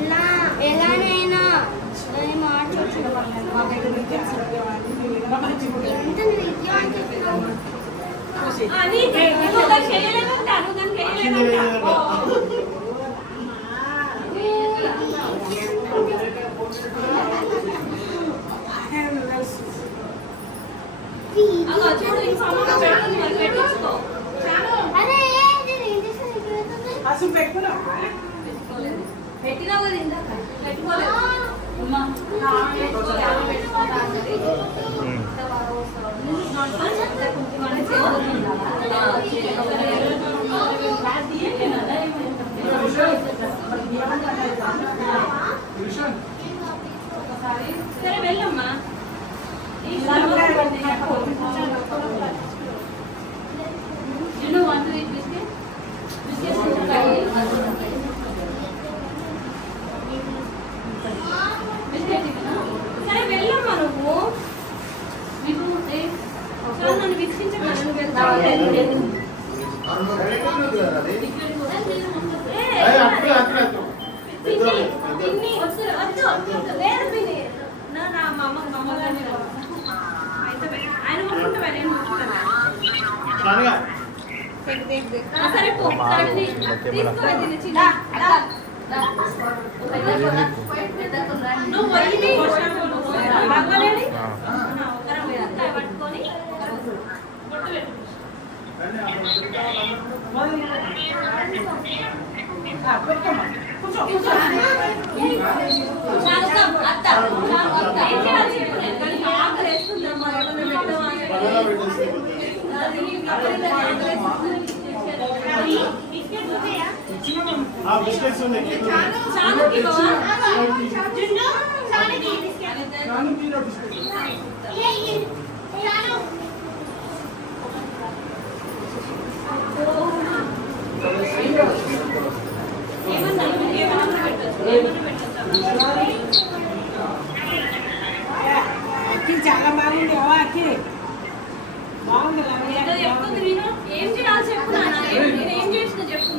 ఇలా ఎలానైనా మార్చవచ్చు. ఎంత నిజం అని చెప్తున్నాను. పెట్టినా కదా ఇందాక పెట్టుకోలేదు. సరే వెళ్ళమ్మా. సరే వెళ్ళమ్మా నువ్వు. మీకు నన్ను విసిగించగలను. సరే పో నువ్వు పట్టుకొని చాలా బాగుంది. అక్కి బాగుంది. ఏం చేయాలి చెప్పు. ఏం చేసిన చెప్పు.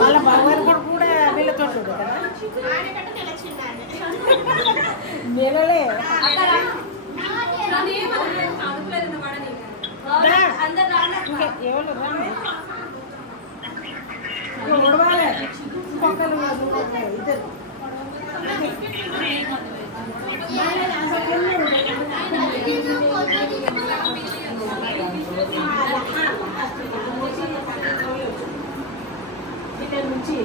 వాళ్ళ బావగారు కూడా వీళ్ళతో నెలలే ఎవరు ఉడవాలి పక్కన ఇద్దరు నుంచి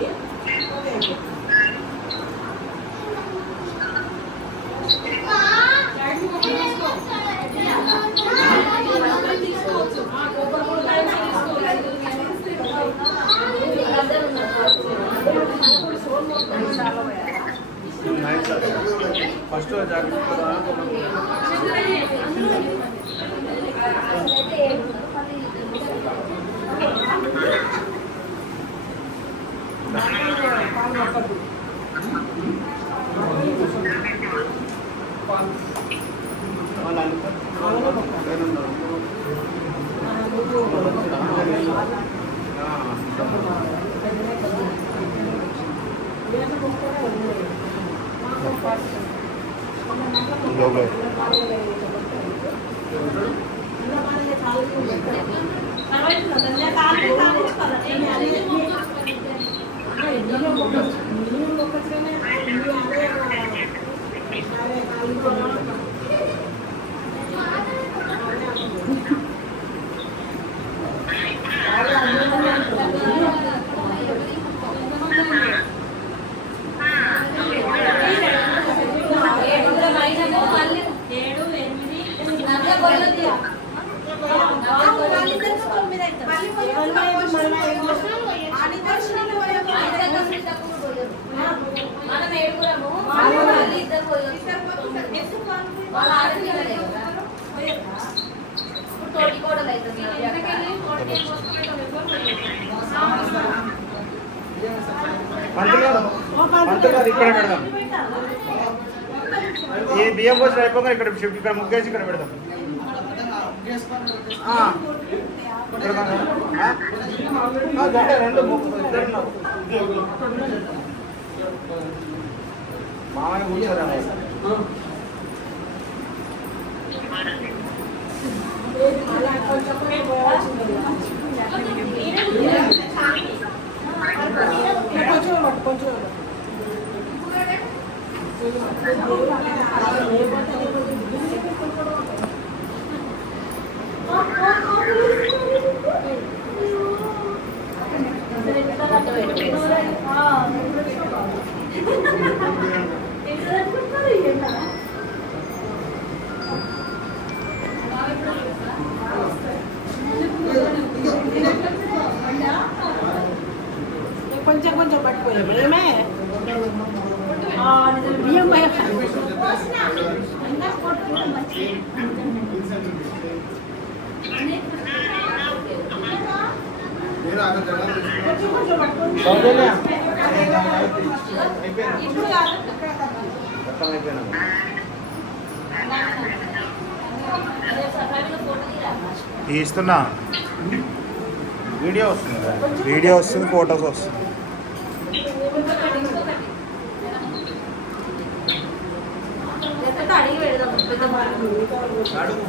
ఫస్ట్ జాగ్రత్త పంతులు గారు ఇక్కడ పెడదాం. ఈ బియ్యం పోసిన అయిపోగా ఇక్కడ షిఫ్ట్ ఇక్కడ ముగ్గేసి ఇక్కడ పెడదాం. ఇక్కడ రెండు మామయ్య కూర్చోరా కొంచెం కొంచెం కొంచెం పట్టుకోలేము ఏమే బియ్యం భయం కొంచెం కొంచెం పట్టుకోండి తీస్తున్నా వీడియో వస్తుంది వీడియో వస్తుంది ఫొటోస్ వస్తుంది అడిగి పెడదాం పెద్ద అడుగు